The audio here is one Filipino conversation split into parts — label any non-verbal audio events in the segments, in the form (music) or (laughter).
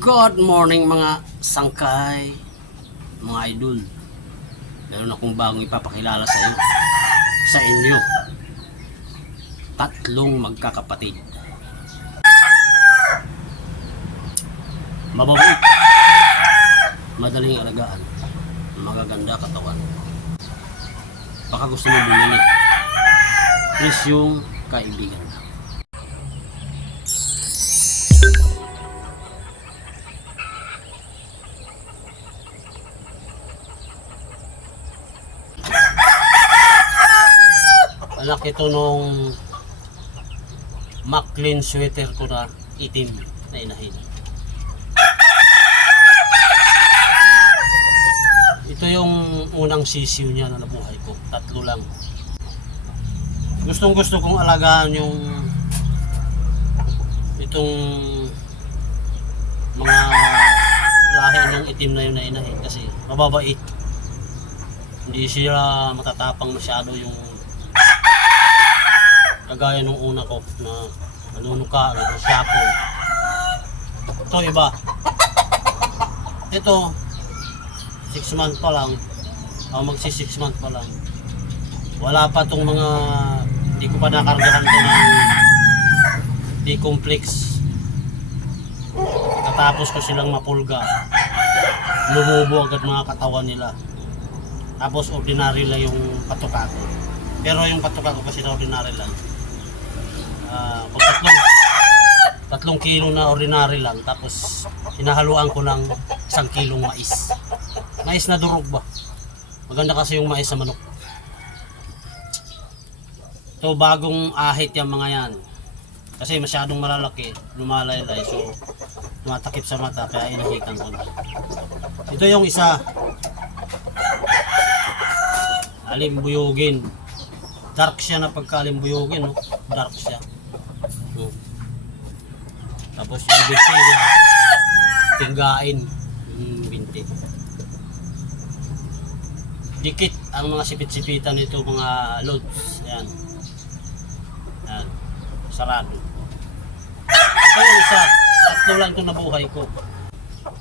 Good morning mga sangkay, mga idol. Meron akong bagong ipapakilala sa iyo. Sa inyo. Tatlong magkakapatid. Mababait. Madaling alagaan. Magaganda katawan. Baka gusto mo bumili. Please yung kaibigan lang. Anak ito nung Maclean sweater ko na itim na inahin. Ito yung unang sisiw niya na nabuhay ko. Tatlo lang. Gustong gusto kong alagaan yung itong mga lahi ng itim na yun na inahin kasi mababait. Hindi sila matatapang masyado yung kagaya nung una ko na nanunuka, nagsapon. Ito iba. Ito, 6 months pa lang, o magsi 6 months pa lang. Wala pa tong mga, hindi ko pa nakargahan to ng D-complex. Katapos ko silang mapulga, lumubo agad mga katawan nila. Tapos ordinary lang yung patuka. Pero yung patuka ko kasi na ordinary lang. Ah, pag tatlong, tatlong kilo na ordinary lang tapos hinahaluan ko ng isang kilong mais. Mais na durog ba? Maganda kasi yung mais sa manok. So bagong ahit yung mga yan. Kasi masyadong malalaki, lumalaylay. So tumatakip sa mata kaya inahikan ko na. Ito yung isa. Alimbuyugin. Dark siya na pagka-alimbuyugin, no? Dark siya. Tapos yung binti niya, tinggain. Yung binti. Dikit ang mga sipit-sipitan nito mga loads. Yan. Yan. Sarado. Ito yung isa. Tatlo lang ito nabuhay ko.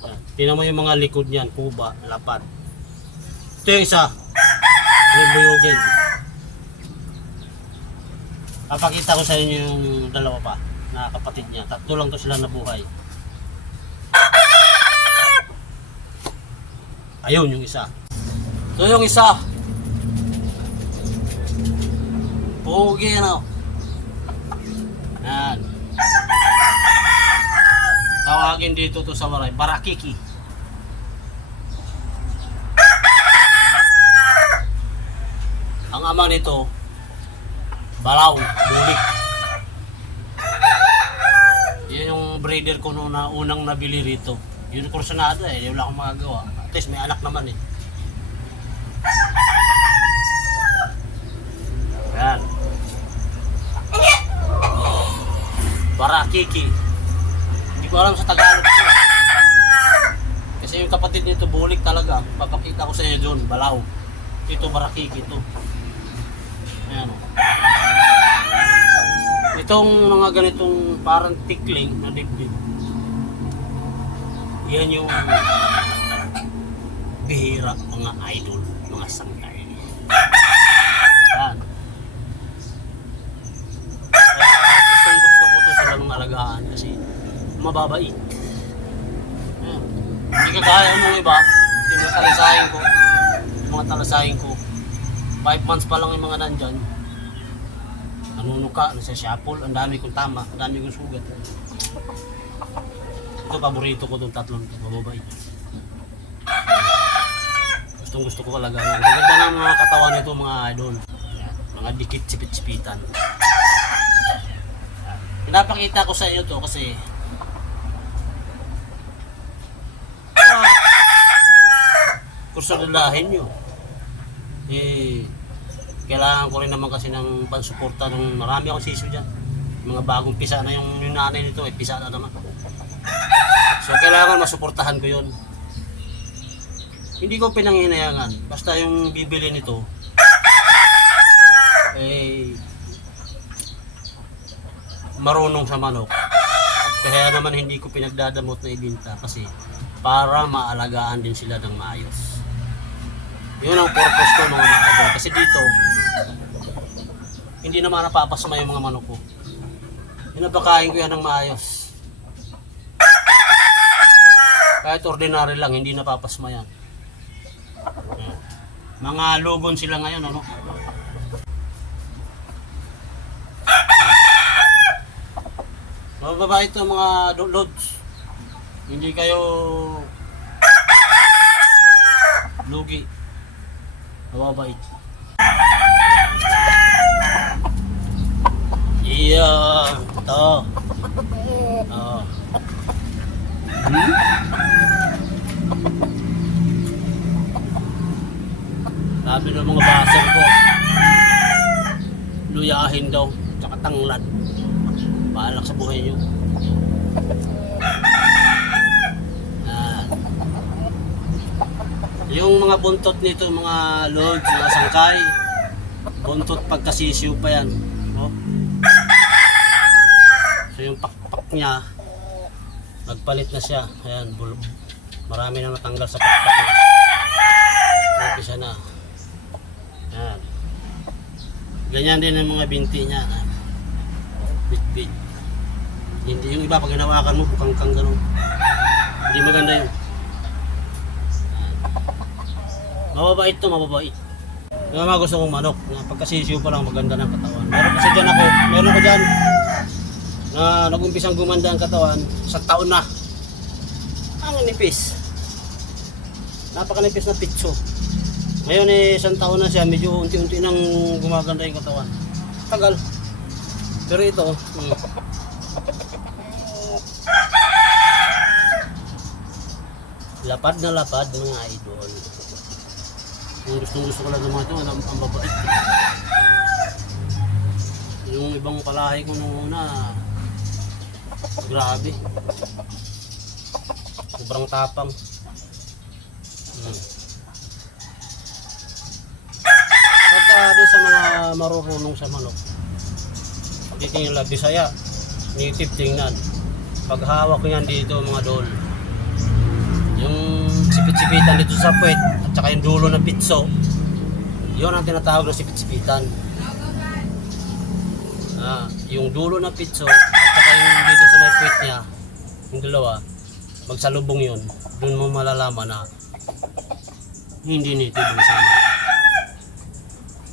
Yan. Tingnan mo yung mga likod niyan. Kuba, lapad. Ito yung isa. Yung buyugin. Papakita ko sa inyo yung dalawa pa na kapatid niya. Tatlo lang to sila nabuhay. Ayun yung isa. Ito yung isa. Pogi ano. Yan. Tawagin dito to sa waray. Barakiki. Ang ama nito, Balaw, bulik. Yan yung breeder ko noon na unang nabili rito. Yun kursunada eh, wala akong magagawa. At least may anak naman eh. Yan. Barakiki. Hindi ko alam sa Tagalog. Kasi yung kapatid nito bulik talaga. Papakita ko sa inyo doon, balaw. Ito barakiki ito. Ayan o. Itong mga ganitong parang tikling na dibdib. Yan yung bihira mga idol, mga sangkay. Yan. Gustong gusto ko to silang alagaan kasi mababait. Yan. Hindi kagaya ng iba, yung mga talasahin ko, mga talasahin ko, 5 months pa lang yung mga nandyan, nanunuka, nasa shuffle, ang dami kong tama, ang dami kong sugat. Ito, paborito ko itong tatlong mababait. Gustong gusto ko talaga. Ang ganda ng mga katawan nito mga idol. Mga dikit sipit-sipitan. Pinapakita ko sa inyo to kasi kurso nalahin nyo eh kailangan ko rin naman kasi ng pansuporta ng marami akong sisyo dyan. Mga bagong pisa na yung, yung nanay nito eh pisa na naman. So kailangan masuportahan ko yun. Hindi ko pinanginayangan basta yung bibili nito eh marunong sa manok. At Kaya naman hindi ko pinagdadamot na ibinta kasi para maalagaan din sila ng maayos. Yun ang purpose ko mga idol. Kasi dito, hindi naman napapasama yung mga manok ko. Pinapakain ko yan ng maayos. Kahit ordinary lang, hindi napapasma yan. Yan. Mga lugon sila ngayon, ano? Mababa ito mga loads. Hindi kayo lugi. Mababait. Iya, ito. Oh. Sabi ng mga baser ko, luyahin daw, tsaka tanglad. Paalak sa buhay nyo. Yan. Yung mga buntot nito, mga loads, mga sangkay, buntot pagkasisiw pa yan. Oh. So yung pakpak niya, nagpalit na siya. Ayan, marami na natanggal sa pakpak niya. Umpisa na. Ayan. Ganyan din ang mga binti niya. Bit-bit. Hindi yung iba pag hinawakan mo, bukang kang ganun. Hindi maganda yun. Mababait to, mababait. Yung mga gusto kong manok, pagkasisiyo pa lang maganda ng katawan. Meron kasi dyan ako, meron ko dyan na nag-umpisang gumanda ang katawan sa taon na. Ang nipis. Napakanipis na pitso. Ngayon eh, isang taon na siya, medyo unti-unti nang gumaganda yung katawan. Tagal. Pero ito, mm, lapad na lapad mga idol. Yung gustong gusto ko lang ng mga ito, ang, ang babait. Yung ibang palahi ko nung una, grabe. Sobrang tapang. Hmm. Pagka doon sa mga marurunong sa manok, titingin lang, Bisaya, native tingnan. Pag hawak yan dito mga dol, yung sipit-sipitan dito sa puwet at saka yung dulo ng pitso, yun ang tinatawag na sipit-sipitan. Ah, yung dulo ng pitso yung dito sa may puwet niya, yung dalawa, magsalubong yun, doon mo malalaman na hindi native ang sama.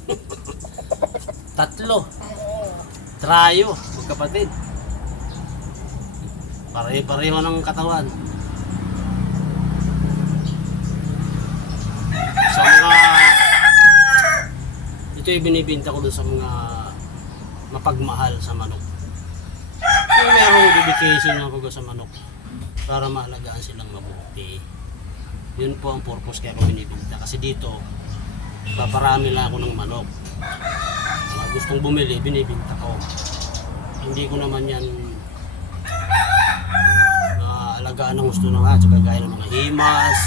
(laughs) Tatlo. Trayo, magkapatid. Pare-pareho ng katawan. Sa mga ito yung binibinta ko doon sa mga mapagmahal sa manok. Yung merong dedication ako sa manok para maalagaan silang mabuti. Yun po ang purpose kaya ko binibinta. Kasi dito, paparami lang ako ng manok. Mga gustong bumili, binibinta ko. Hindi ko naman yan alagaan ng gusto ng at kagaya ng mga himas,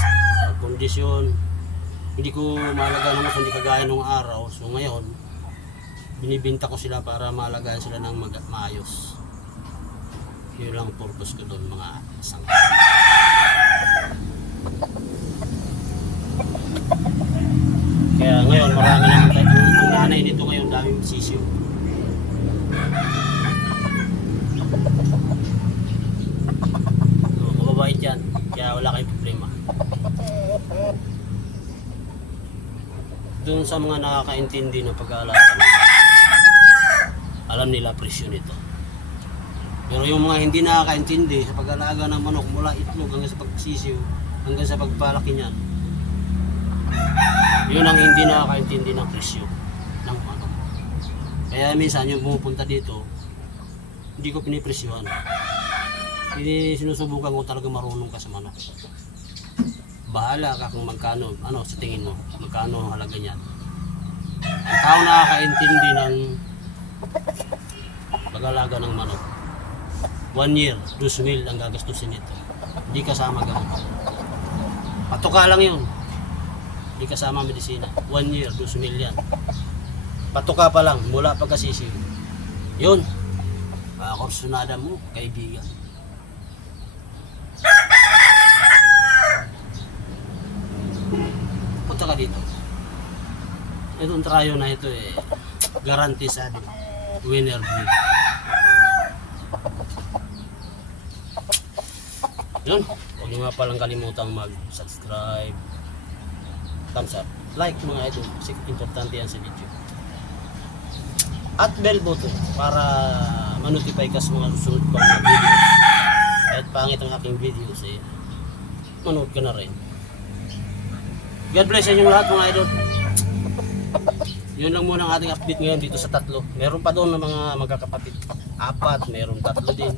kondisyon. Hindi ko maalagaan ng gusto, hindi kagaya nung araw. So ngayon, binibinta ko sila para maalagaan sila ng maayos. Yun lang ang purpose ko doon mga sangka. Kaya ngayon marami naman tayo. Ang, nanay dito ngayon daming sisiyo. So, mababait yan. Kaya wala kayong problema. Doon sa mga nakakaintindi ng pag-aalaga alam nila presyo nito. Pero yung mga hindi nakakaintindi sa pag-alaga ng manok mula itlog hanggang sa pagsisiw hanggang sa pagpalaki niyan, yun ang hindi nakakaintindi ng presyo ng manok. Kaya minsan yung pumupunta dito, hindi ko pinipresyohan. Hindi sinusubukan ko talaga marunong ka sa manok. Bahala ka kung magkano, ano sa tingin mo, magkano ang halaga niyan. Ang tao nakakaintindi ng pag-alaga ng manok. One year, 2,000 ang gagastusin nito. Hindi kasama gamot. Patuka lang yun. Hindi kasama medisina. One year, 2,000 yan. Patuka pa lang, mula pagkasisiw. Yun. Mga kursunada mo, kaibigan. Punta ka dito. Itong trayo na ito eh, garanti sa atin. Winner breed. Yun, huwag nyo nga palang kalimutang mag-subscribe, thumbs up, like mga idol, kasi importante yan sa video. At bell button para ma-notify ka sa mga susunod pang mga video. Kahit pangit ang aking videos eh, manood ka na rin. God bless sa inyong lahat mga idol. Yun lang muna ang ating update ngayon dito sa tatlo. Meron pa doon ng mga magkakapatid. Apat, meron tatlo din.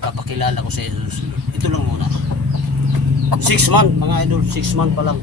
Papakilala ko sa inyo. Ito lang muna. Six month mga idol, six month pa lang.